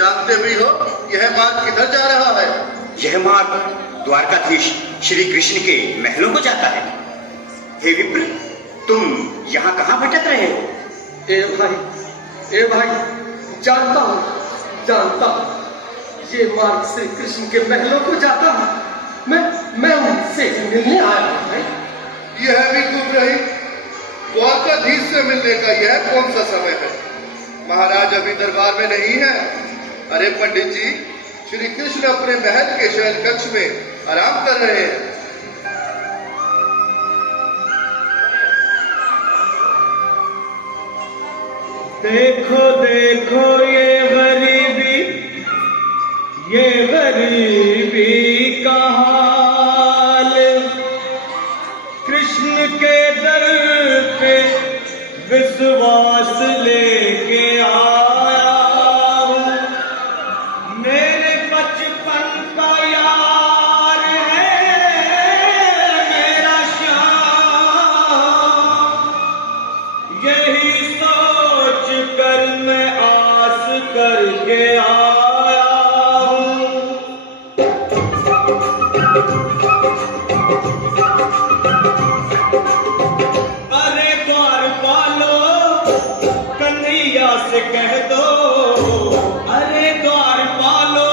जानते भी हो यह मार्ग किधर जा रहा है? यह मार्ग द्वारकाधीश श्री कृष्ण के महलों को जाता है। हे विप्र, तुम यहाँ कहाँ भटक रहे हो? ए भाई, जानता हूँ ये मार्ग श्री कृष्ण के महलों को जाता है। मैं उनसे मिलने आया हूँ भाई। यह भी तुम रही? द्वारकाधीश से मिलने का यह कौन सा समय है? महाराज अभी दरबार में नहीं है। अरे पंडित जी, श्री कृष्ण अपने महल के शयन कक्ष में आराम कर रहे हैं। देखो देखो ये गरीबी का हाल, कृष्ण के दर पे विश्वास लेके आया हूँ। मेरे बचपन का यार है मेरा श्याम, यही सोच कर मैं आस करके आया हूँ। अरे द्वारपालो, कन्हैया से कह दो, अरे द्वारपालो,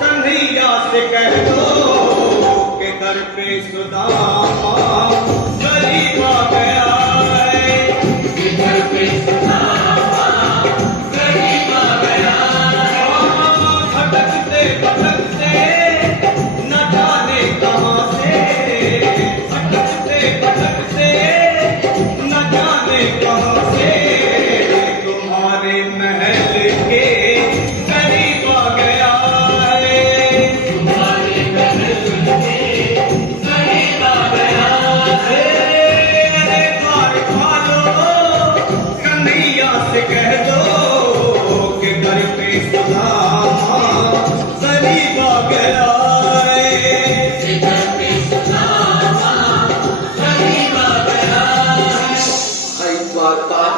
कन्हैया से कह दो कि दर पे सुदामा गरीब आ गया है, कि दर पे सुदामा गरीब आ गया है। भटकते भटकते न जाने कहाँ से, भटकते भटकते न जाने कहाँ से तुम्हारे महल के करीब आ गया है, तुम्हारे महल के करीब आ गया है। अरे द्वारपालो, कन्हैया से कह दो कि दर पे सुदामा गरीब आ गया है, कि दर पे सुदामा गरीब आ गया है। भाई द्वारपाल,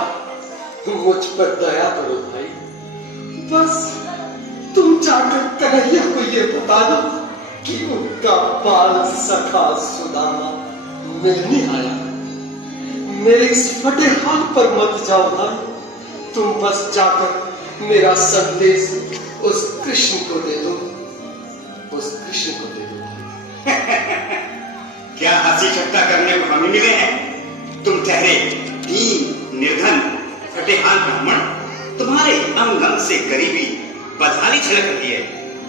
मुझ पर दया करो भाई। बस तुम जाकर कन्हैया को ये बता दो कि उनका बाल सखा सुदामा मिलने आया। मेरे इस फटे हाथ पर मत जाओ भाई। तुम बस जाकर मेरा संदेश उस कृष्ण को दे दो, उस कृष्ण को दे दो भाई। क्या हंसी ठट्टा करने को हमें मिले हैं? तुम ठहरे दीन निर्धन फटेहाल ब्राह्मण, तुम्हारे अंग अंग से गरीबी बदहाली झलक रही है।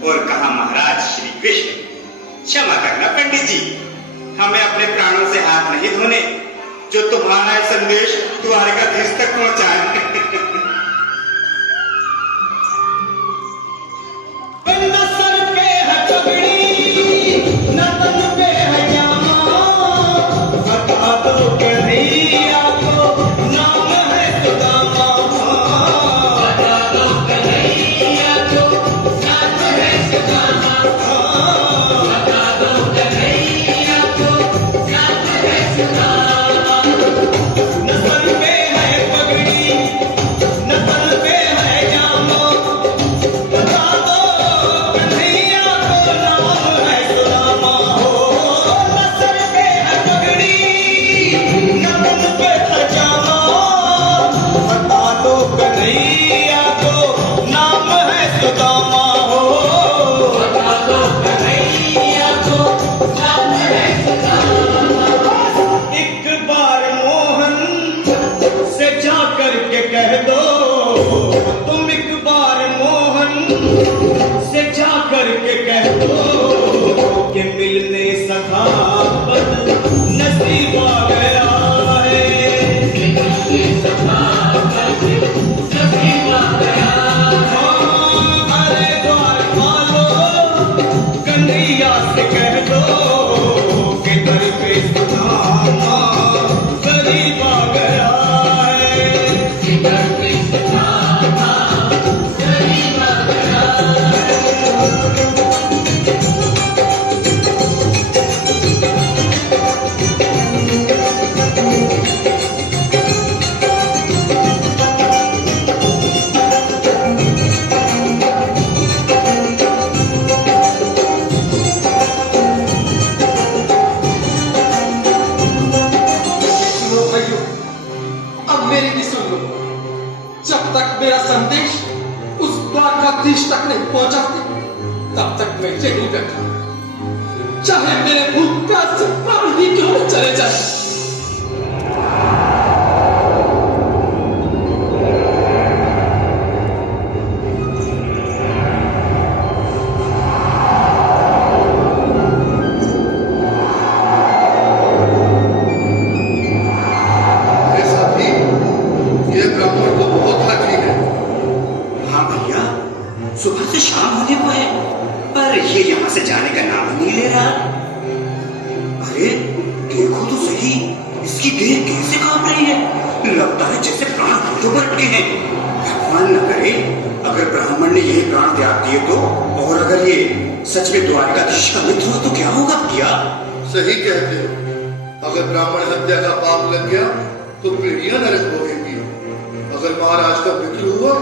और कहा महाराज श्री कृष्ण। क्षमा करना पंडित जी, हमें अपने प्राणों से हाथ नहीं धोने जो तुम्हारा संदेश द्वारकाधीश तक पहुंचाए। न सर पे है पगड़ी, न तन पे है जामा, बता दो कन्हैया को नाम है सुदामा, बता दो कन्हैया को नाम है सुदामा, बता दो कन्हैया को नाम है सुदामा। न सर पे है पगड़ी, तक मेरा संदेश उस द्वारकाधीश तक नहीं पहुंचा तब तक मैं यहीं बैठा, चाहे मेरे भूख प्यास से प्राण ही क्यों न चले जाए। सुबह से शाम होने को है पर ये यहाँ से जाने का नाम नहीं ले रहा। अरे देखो तो सही, इसकी देह कैसे कांप रही है, लगता है जैसे प्राण हाथों पर अटके हैं। भगवान न करे अगर ब्राह्मण ने यही प्राण त्याग दिए तो, और अगर ये सच में द्वारकाधीश का मित्र हो तो क्या होगा भैया? सही कहते हो, अगर ब्राह्मण हत्या का पाप लग गया तो पीढ़ियां नरक भोगेंगी। अगर महाराज का मित्र हुआ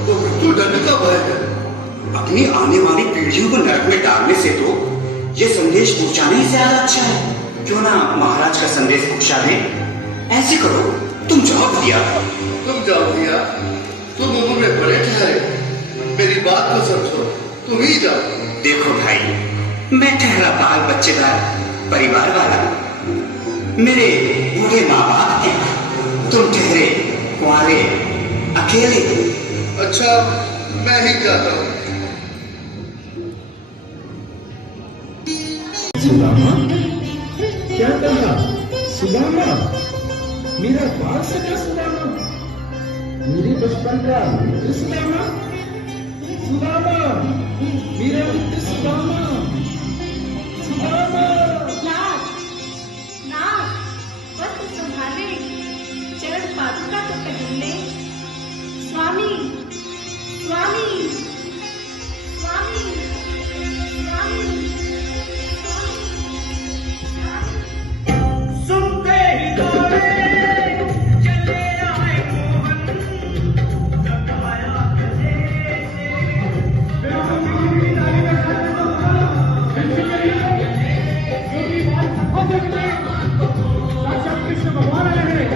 तो मृत्यु दंड का भय है। अपनी आने वाली पीढ़ियों को नरक में डालने से तो ये संदेश पहुंचाना ही ज्यादा अच्छा है। क्यों ना महाराज का संदेश पहुंचा दें? ऐसे करो, तुम जाओ भैया। तुम जाओ भैया, तुम उम्र में बड़े ठहरे, मेरी बात को समझो, तुम ही जाओ। देखो भाई, मैं ठहरा बाल बच्चेदार परिवार वाला, मेरे बूढ़े माँ बाप हैं, तुम ठहरे कुंवारे अकेले। अच्छा, मैं ही जाता हूँ। सुदामा, क्या कहा? सुदामा, मेरा बाल सका सुदामा, मेरे बचपन का मित्र सुदामा, सुदामा, मेरा मित्र सुदामा, सुदामा। नाथ, नाथ, वस्त्र संभाले, चरण पादुका तो पहन ले। स्वामी, स्वामी, स्वामी, स्वामी, सुनते ही दौड़े चले आए मोहन, लगाया गले कृष्ण भगवान आए हैं।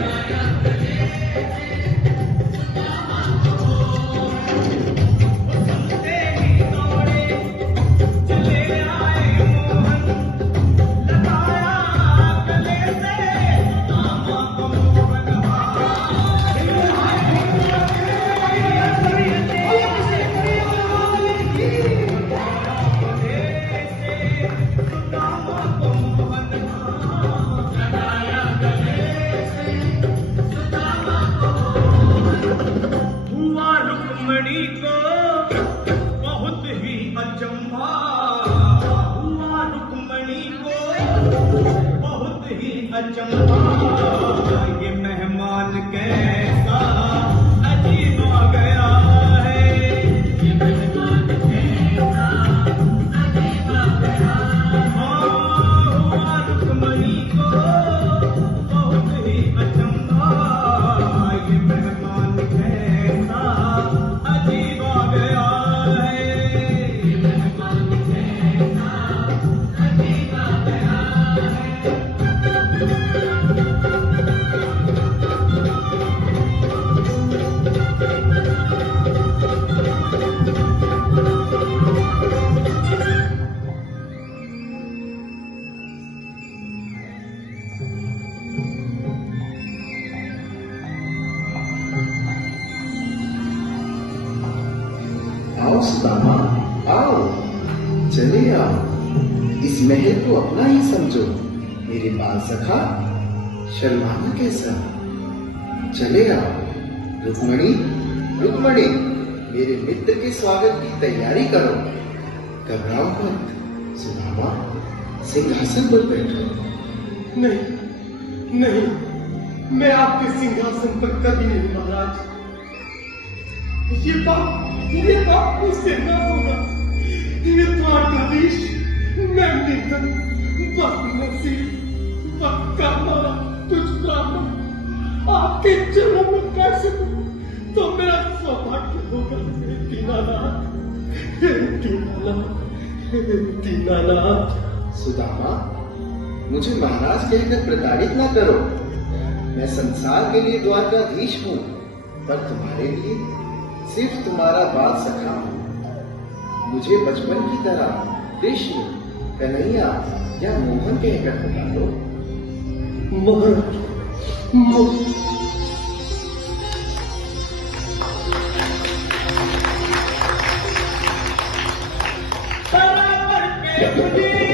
ये मेहमान कैसा अजीब आ गया है, ये मेहमान कैसा अजीब आ गया है। रुक्मणी को बहुत ही अचंभा, ये मेहमान कैसा अजीब आ गया है, ये मेहमान कैसा अजीब आ गया है। आओ सुदामा, आओ, चले आओ, इस महल को अपना ही समझो। मेरे बाल सखा शर्माना कैसा, चले आओ। रुक्मणी, रुक्मणी, मेरे मित्र के स्वागत की तैयारी करो, घबराओ मत। सुदामा, सिंहासन पर बैठो। नहीं, नहीं, मैं आपके सिंहासन पर कभी नहीं महाराज। ये बात मुझसे न होगा। ये द्वारकाधीश, मैं निर्धन, बदनसीब, बदकामा, तुझ ब्राह्मण आपके चरणों में कैसे तो मेरा सौभाग्य होगा। दीनानाथ, दीनानाथ, दीनानाथ। सुदामा, मुझे महाराज कहकर प्रताड़ित न करो। मैं संसार के लिए द्वारकाधीश हूँ, पर तुम्हारे लिए सिर्फ तुम्हारा बाल सखा हूं। मुझे बचपन की तरह कृष्ण, कन्हैया या मोहन कहकर पुकारो। मोहन, मोहन। बराबर के मुझे